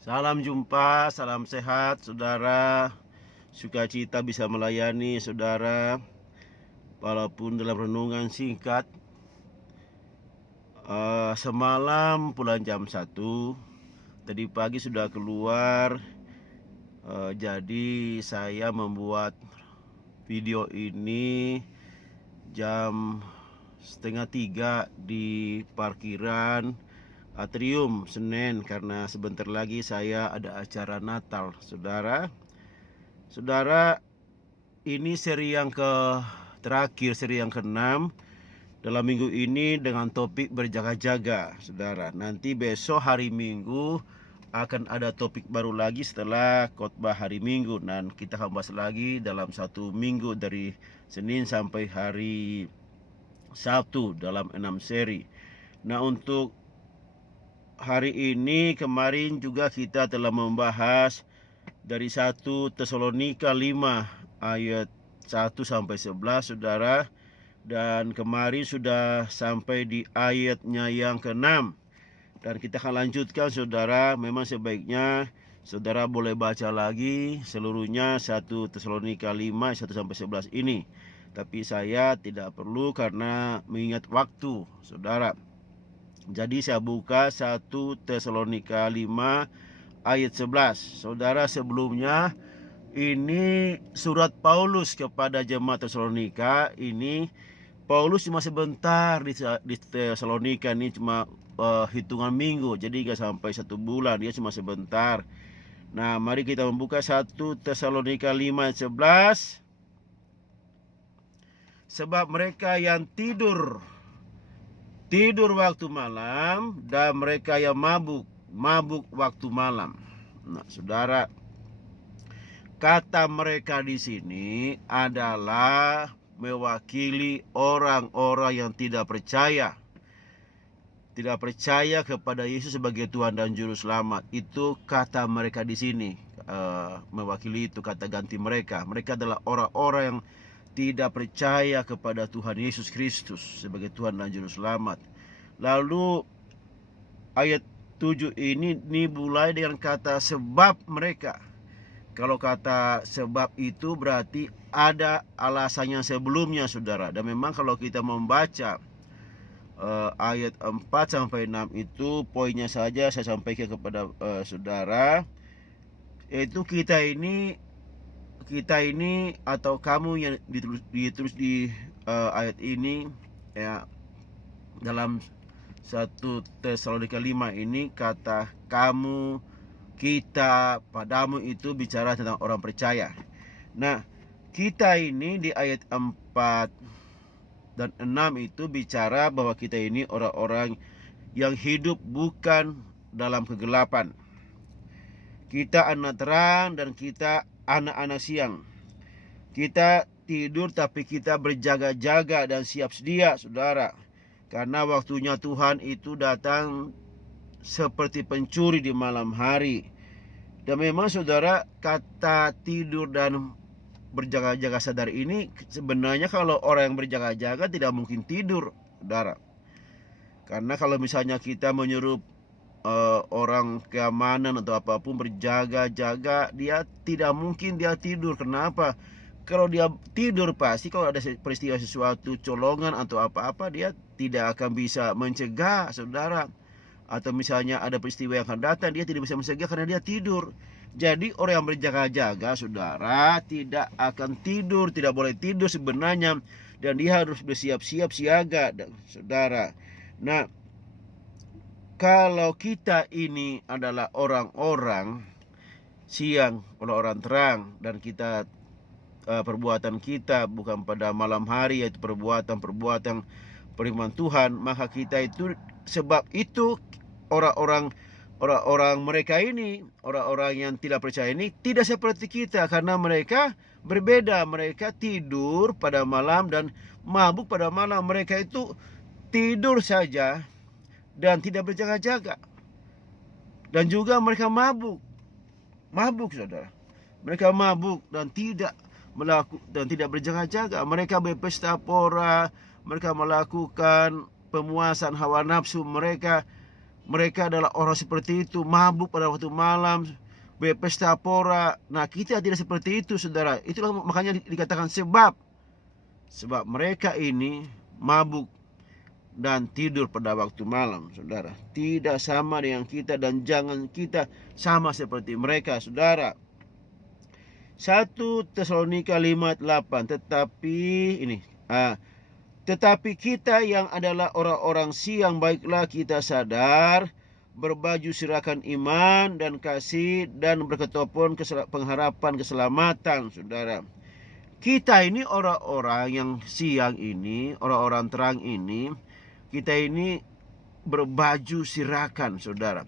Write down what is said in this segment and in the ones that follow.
Salam jumpa, salam sehat saudara. Sukacita bisa melayani saudara walaupun dalam renungan singkat. Semalam pulang jam 1, tadi pagi sudah keluar. Jadi saya membuat video ini jam setengah 3 di parkiran Atrium Senen, karena sebentar lagi saya ada acara Natal. Saudara, ini seri yang terakhir, seri yang ke-6 dalam minggu ini dengan topik berjaga-jaga. Saudara, nanti besok hari Minggu akan ada topik baru lagi setelah khotbah hari Minggu, dan kita akan bahas lagi dalam satu minggu dari Senin sampai hari Sabtu dalam 6 seri. Nah, untuk hari ini, kemarin juga kita telah membahas dari 1 Tesalonika 5 ayat 1 sampai 11 saudara. Dan kemarin sudah sampai di ayatnya yang ke-6. Dan kita akan lanjutkan saudara. Memang sebaiknya saudara boleh baca lagi seluruhnya 1 Tesalonika 5 1 sampai 11 ini. Tapi saya tidak perlu karena mengingat waktu saudara. Jadi saya buka 1 Tesalonika 5 ayat 11. Saudara, sebelumnya ini surat Paulus kepada jemaat Tesalonika. Ini Paulus cuma sebentar di Tesalonika, ini cuma hitungan minggu, jadi gak sampai 1 bulan, dia cuma sebentar. Nah, mari kita membuka 1 Tesalonika 5 ayat 11. Sebab mereka yang tidur waktu malam, dan mereka yang mabuk waktu malam. Nah, saudara, kata mereka di sini adalah mewakili orang-orang yang tidak percaya kepada Yesus sebagai Tuhan dan Juru Selamat. Itu kata mereka di sini, mewakili itu kata ganti mereka. Mereka adalah orang-orang yang tidak percaya kepada Tuhan Yesus Kristus sebagai Tuhan dan Juru Selamat. Lalu ayat 7 ini mulai dengan kata sebab mereka. Kalau kata sebab itu berarti ada alasannya sebelumnya saudara. Dan memang kalau kita membaca ayat 4 sampai 6 itu, poinnya saja saya sampaikan kepada saudara, yaitu kita ini atau kamu yang ditulis di ayat ini ya, dalam 1 Tesalonika 5 ini, kata kamu, kita, padamu itu bicara tentang orang percaya. Nah, kita ini di ayat 4 dan 6 itu bicara bahwa kita ini orang-orang yang hidup bukan dalam kegelapan. Kita anak terang dan kita anak-anak siang. Kita tidur tapi kita berjaga-jaga dan siap sedia saudara. Karena waktunya Tuhan itu datang seperti pencuri di malam hari. Dan memang saudara, kata tidur dan berjaga-jaga sadar ini sebenarnya kalau orang yang berjaga-jaga tidak mungkin tidur saudara. Karena kalau misalnya kita menyuruh orang keamanan atau apapun berjaga-jaga, dia tidak mungkin dia tidur. Kenapa? Kalau dia tidur pasti kalau ada peristiwa sesuatu, colongan atau apa-apa, dia tidak akan bisa mencegah saudara. Atau misalnya ada peristiwa yang akan datang, dia tidak bisa mencegah karena dia tidur. Jadi orang yang berjaga-jaga saudara tidak akan tidur, tidak boleh tidur sebenarnya. Dan dia harus bersiap-siap siaga saudara. Nah, kalau kita ini adalah orang-orang siang, orang-orang terang, dan kita perbuatan kita bukan pada malam hari, yaitu perbuatan firman Tuhan, maka kita itu, sebab itu orang-orang mereka ini, orang-orang yang tidak percaya ini tidak seperti kita, karena mereka berbeda. Mereka tidur pada malam dan mabuk pada malam. Mereka itu tidur saja dan tidak berjaga-jaga. Dan juga mereka mabuk saudara. Mereka mabuk dan tidak berjaga-jaga. Mereka berpesta pora, mereka melakukan pemuasan hawa nafsu mereka. Mereka adalah orang seperti itu, mabuk pada waktu malam, berpesta pora. Nah, kita tidak seperti itu, saudara. Itulah makanya dikatakan sebab mereka ini mabuk dan tidur pada waktu malam, saudara. Tidak sama dengan kita, dan jangan kita sama seperti mereka, saudara. 1 Tesalonika 5:8. Tetapi kita yang adalah orang-orang siang, baiklah kita sadar, berbaju sirahkan iman dan kasih, dan berketopon pengharapan keselamatan, saudara. Kita ini orang-orang yang siang ini, orang-orang terang ini, kita ini berbaju sirahkan, saudara.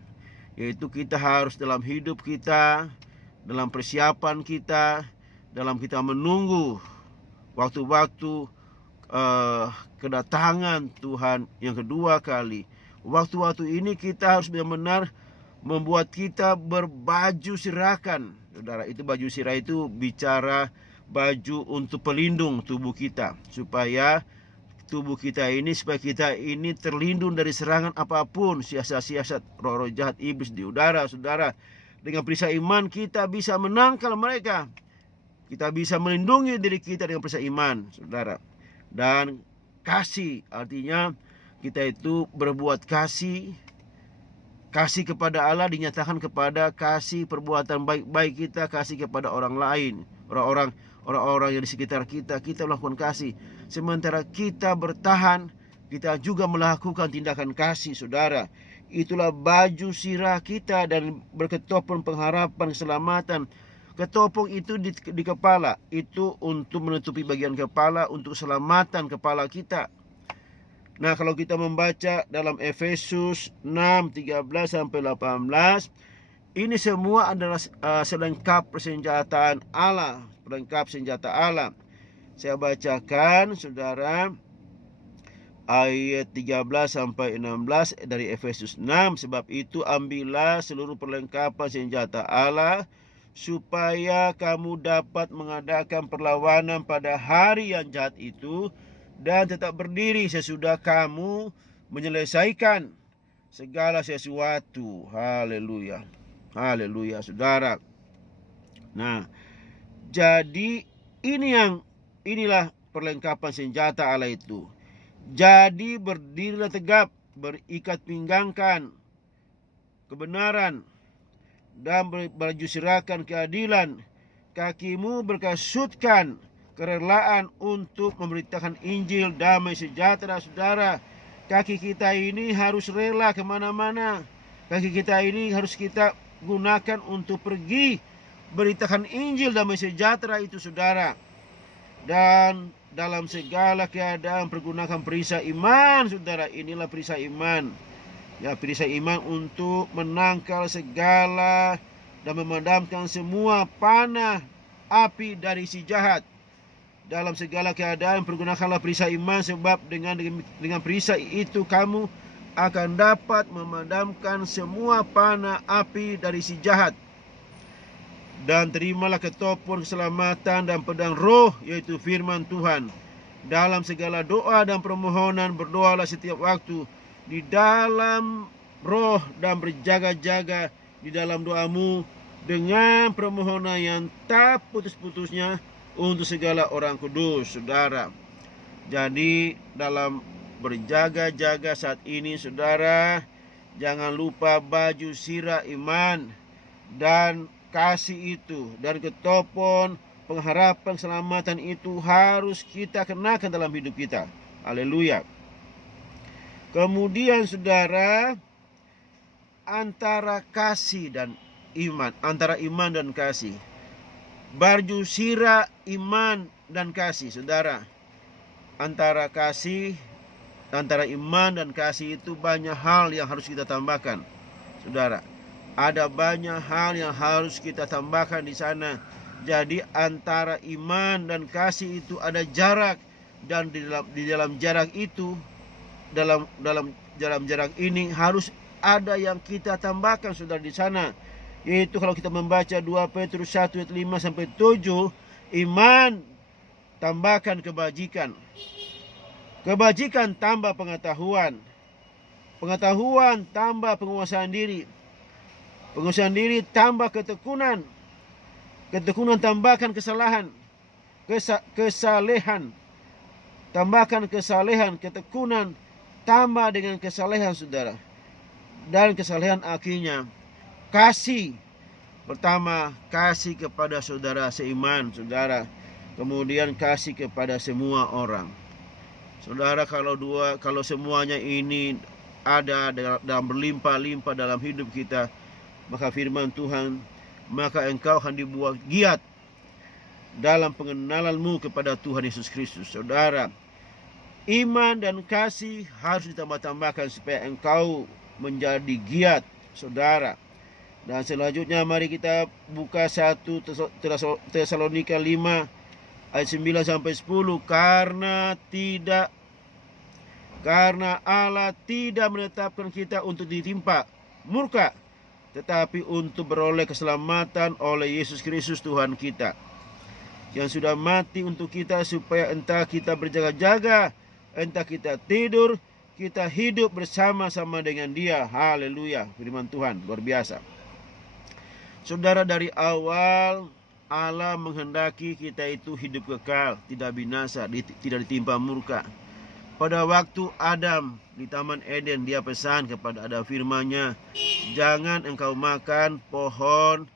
Yaitu kita harus dalam hidup kita, dalam persiapan kita, dalam kita menunggu waktu-waktu kedatangan Tuhan yang kedua kali. Waktu-waktu ini kita harus benar-benar membuat kita berbaju sirahkan, saudara. Itu baju sirah itu bicara baju untuk pelindung tubuh kita, supaya kita ini terlindung dari serangan apapun, siasat-siasat roh-roh jahat iblis di udara, saudara. Dengan perisai iman kita bisa menangkal mereka. Kita bisa melindungi diri kita dengan perisai iman, saudara. Dan kasih, artinya kita itu berbuat kasih. Kasih kepada Allah dinyatakan kepada kasih perbuatan baik-baik kita, kasih kepada orang lain, orang-orang yang di sekitar kita. Kita melakukan kasih. Sementara kita bertahan, kita juga melakukan tindakan kasih, saudara. Itulah baju sirah kita, dan berketopon pengharapan keselamatan. Ketopong itu di kepala, itu untuk menutupi bagian kepala, untuk keselamatan kepala kita. Nah, kalau kita membaca dalam Efesus 6:13-18, ini semua adalah selengkap persenjataan Allah, pelengkap senjata Allah. Saya bacakan, saudara, ayat 13-16 dari Efesus 6. Sebab itu ambillah seluruh perlengkapan senjata Allah, supaya kamu dapat mengadakan perlawanan pada hari yang jahat itu, dan tetap berdiri sesudah kamu menyelesaikan segala sesuatu. Haleluya, haleluya, saudara. Nah, jadi inilah perlengkapan senjata Allah itu. Jadi berdirilah tegap, berikat pinggangkan kebenaran, dan baju sirahkan keadilan. Kakimu berkasutkan kerelaan untuk memberitakan Injil damai sejahtera, saudara. Kaki kita ini harus rela kemana-mana. Kaki kita ini harus kita gunakan untuk pergi beritakan Injil damai sejahtera itu, saudara. Dan dalam segala keadaan pergunakan perisai iman, saudara. Inilah perisai iman. Ya, perisai iman untuk menangkal segala dan memadamkan semua panah api dari si jahat. Dalam segala keadaan pergunakanlah perisai iman, sebab dengan perisai itu kamu akan dapat memadamkan semua panah api dari si jahat. Dan terimalah ketopon keselamatan dan pedang roh, yaitu firman Tuhan. Dalam segala doa dan permohonan berdoalah setiap waktu di dalam roh, dan berjaga-jaga di dalam doamu dengan permohonan yang tak putus-putusnya untuk segala orang kudus, saudara. Jadi dalam berjaga-jaga saat ini, saudara, jangan lupa baju sirah iman dan kasih itu, dan ketopon pengharapan keselamatan itu harus kita kenakan dalam hidup kita. Haleluya. Kemudian, saudara, antara kasih dan iman, antara iman dan kasih, baju sirah iman dan kasih, saudara. Antara iman dan kasih itu banyak hal yang harus kita tambahkan, saudara. Ada banyak hal yang harus kita tambahkan di sana. Jadi antara iman dan kasih itu ada jarak, dan di dalam jarak itu, dalam jarak ini harus ada yang kita tambahkan, saudara, di sana. Yaitu kalau kita membaca 2 Petrus 1 ayat 5-7, iman tambahkan kebajikan, kebajikan tambah pengetahuan, Pengetahuan tambah penguasaan diri. Penguasaan diri tambah ketekunan. Ketekunan tambahkan kesalahan. Kesalehan. Tambahkan kesalehan. Ketekunan tambah dengan kesalehan, saudara. Dan kesalehan akhirnya kasih. Pertama, kasih kepada saudara seiman, saudara. Kemudian kasih kepada semua orang. Saudara, kalau semuanya ini ada dalam berlimpah-limpah dalam hidup kita, maka firman Tuhan, maka engkau akan dibuat giat dalam pengenalanmu kepada Tuhan Yesus Kristus. Saudara, iman dan kasih harus ditambah-tambahkan supaya engkau menjadi giat, saudara. Dan selanjutnya mari kita buka 1 Tesalonika 5 ayat 9 sampai 10. Karena Allah tidak menetapkan kita untuk ditimpa murka, tetapi untuk beroleh keselamatan oleh Yesus Kristus Tuhan kita, yang sudah mati untuk kita, supaya entah kita berjaga-jaga, entah kita tidur, kita hidup bersama-sama dengan Dia. Haleluya, firman Tuhan luar biasa. Saudara, dari awal Allah menghendaki kita itu hidup kekal, tidak binasa, tidak ditimpa murka. Pada waktu Adam di Taman Eden, Dia pesan kepada Adam, firman-Nya, jangan engkau makan pohon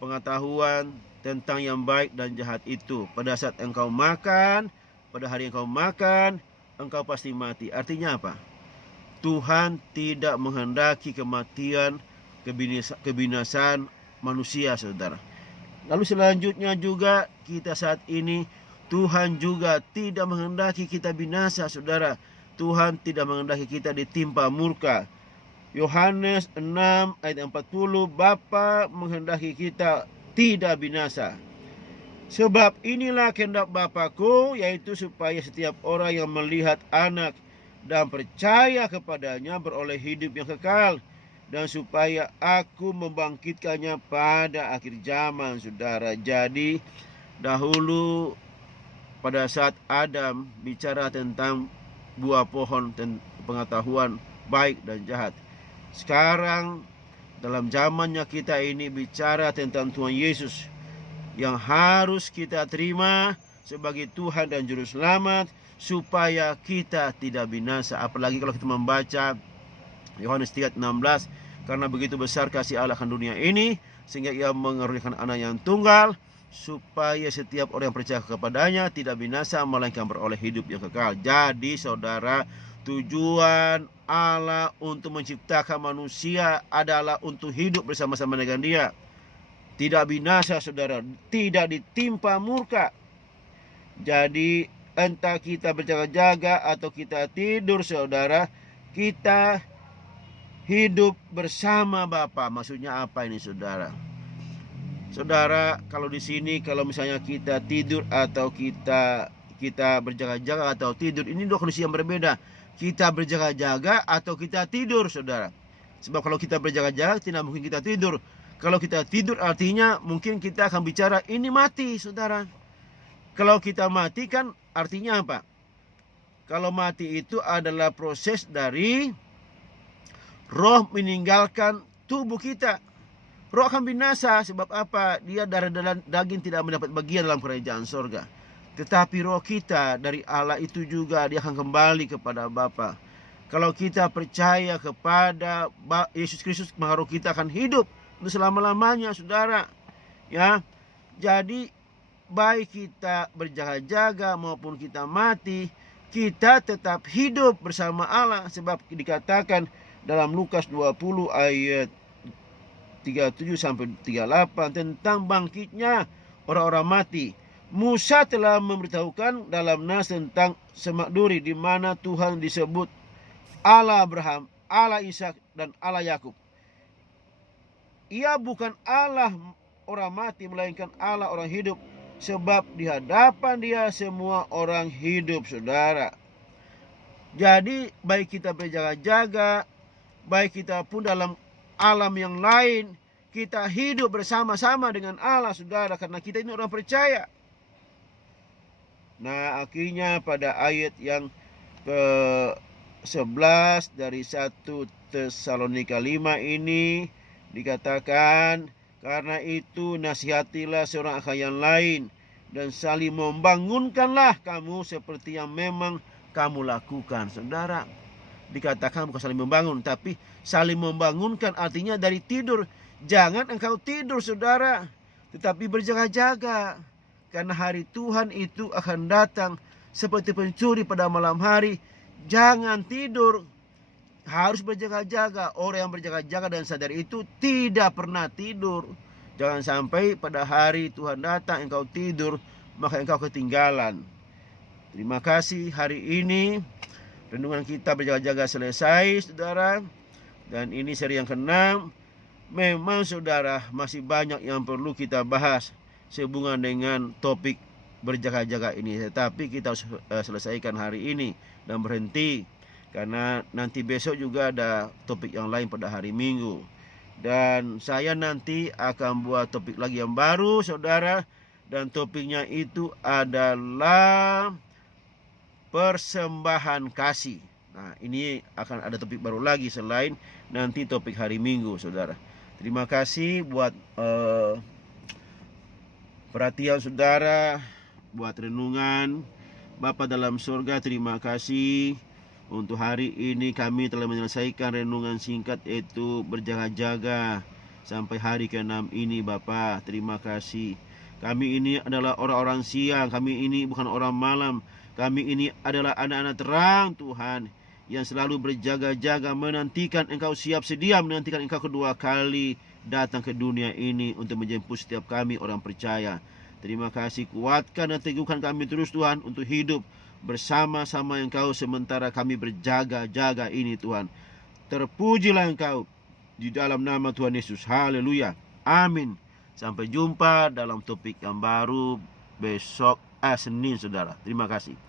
pengetahuan tentang yang baik dan jahat itu. Pada saat engkau makan, pada hari engkau makan, engkau pasti mati. Artinya apa? Tuhan tidak menghendaki kematian, kebinasaan manusia, saudara. Lalu selanjutnya juga kita saat ini, Tuhan juga tidak menghendaki kita binasa, saudara. Tuhan tidak menghendaki kita ditimpa murka. Yohanes 6 ayat 40, Bapa menghendaki kita tidak binasa. Sebab inilah kehendak Bapa-Ku, yaitu supaya setiap orang yang melihat Anak dan percaya kepadanya beroleh hidup yang kekal, dan supaya Aku membangkitkannya pada akhir zaman, saudara. Jadi dahulu pada saat Adam bicara tentang buah pohon pengetahuan baik dan jahat, sekarang dalam zamannya kita ini bicara tentang Tuhan Yesus yang harus kita terima sebagai Tuhan dan Juru Selamat, supaya kita tidak binasa. Apalagi kalau kita membaca Yohanes 3:16, karena begitu besar kasih Allah akan dunia ini, sehingga Ia mengaruniakan Anak yang tunggal, supaya setiap orang yang percaya kepadanya tidak binasa, melainkan beroleh hidup yang kekal. Jadi saudara, tujuan Allah untuk menciptakan manusia adalah untuk hidup bersama-sama dengan Dia, tidak binasa, saudara, tidak ditimpa murka. Jadi entah kita berjaga-jaga atau kita tidur, saudara, kita hidup bersama Bapa. Maksudnya apa ini, saudara? Saudara, kalau di sini, kalau misalnya kita tidur atau kita berjaga-jaga atau tidur, ini dua kondisi yang berbeda. Kita berjaga-jaga atau kita tidur, saudara. Sebab kalau kita berjaga-jaga, tidak mungkin kita tidur. Kalau kita tidur artinya mungkin kita akan bicara ini mati, saudara. Kalau kita mati kan artinya apa? Kalau mati itu adalah proses dari roh meninggalkan tubuh kita. Roh akan binasa. Sebab apa? Dia darah dan daging tidak mendapat bagian dalam kerajaan sorga. Tetapi roh kita dari Allah itu juga dia akan kembali kepada Bapa. Kalau kita percaya kepada Yesus Kristus, maka roh kita akan hidup untuk selama-lamanya, saudara. Ya, jadi baik kita berjaga-jaga maupun kita mati, kita tetap hidup bersama Allah. Sebab dikatakan dalam Lukas 20 ayat 37 sampai 38 tentang bangkitnya orang-orang mati. Musa telah memberitahukan dalam Nas tentang semak duri, di mana Tuhan disebut Allah Abraham, Allah Ishak, dan Allah Yakub. Ia bukan Allah orang mati, melainkan Allah orang hidup. Sebab di hadapan Dia semua orang hidup, saudara. Jadi baik kita berjaga-jaga, baik kita pun dalam alam yang lain, kita hidup bersama-sama dengan Allah, saudara, karena kita ini orang percaya. Nah, akhirnya pada ayat yang ke 11 dari 1 Tesalonika 5 ini dikatakan, karena itu nasihatilah seorang akan yang lain dan saling membangunkanlah kamu seperti yang memang kamu lakukan. Saudara, dikatakan bukan saling membangun, tapi saling membangunkan artinya dari tidur. Jangan engkau tidur, saudara, tetapi berjaga-jaga, karena hari Tuhan itu akan datang seperti pencuri pada malam hari. Jangan tidur, harus berjaga-jaga. Orang yang berjaga-jaga dan sadar itu tidak pernah tidur. Jangan sampai pada hari Tuhan datang engkau tidur, maka engkau ketinggalan. Terima kasih, hari ini renungan kita berjaga-jaga selesai, saudara. Dan ini seri yang ke-6. Memang saudara, masih banyak yang perlu kita bahas sehubungan dengan topik berjaga-jaga ini. Tetapi kita harus selesaikan hari ini dan berhenti, karena nanti besok juga ada topik yang lain pada hari Minggu. Dan saya nanti akan buat topik lagi yang baru, saudara. Dan topiknya itu adalah persembahan kasih. Nah, ini akan ada topik baru lagi selain nanti topik hari Minggu, saudara. Terima kasih buat perhatian saudara, buat renungan. Bapa dalam surga, terima kasih untuk hari ini kami telah menyelesaikan renungan singkat, yaitu berjaga-jaga sampai hari ke-6 ini. Bapa, terima kasih. Kami ini adalah orang-orang siang, kami ini bukan orang malam. Kami ini adalah anak-anak terang, Tuhan, yang selalu berjaga-jaga menantikan Engkau siap sedia, menantikan Engkau kedua kali datang ke dunia ini untuk menjemput setiap kami orang percaya. Terima kasih, kuatkan dan teguhkan kami terus, Tuhan, untuk hidup bersama-sama Engkau sementara kami berjaga-jaga ini, Tuhan. Terpujilah Engkau di dalam nama Tuhan Yesus. Haleluya. Amin. Sampai jumpa dalam topik yang baru besok, Senin, saudara. Terima kasih.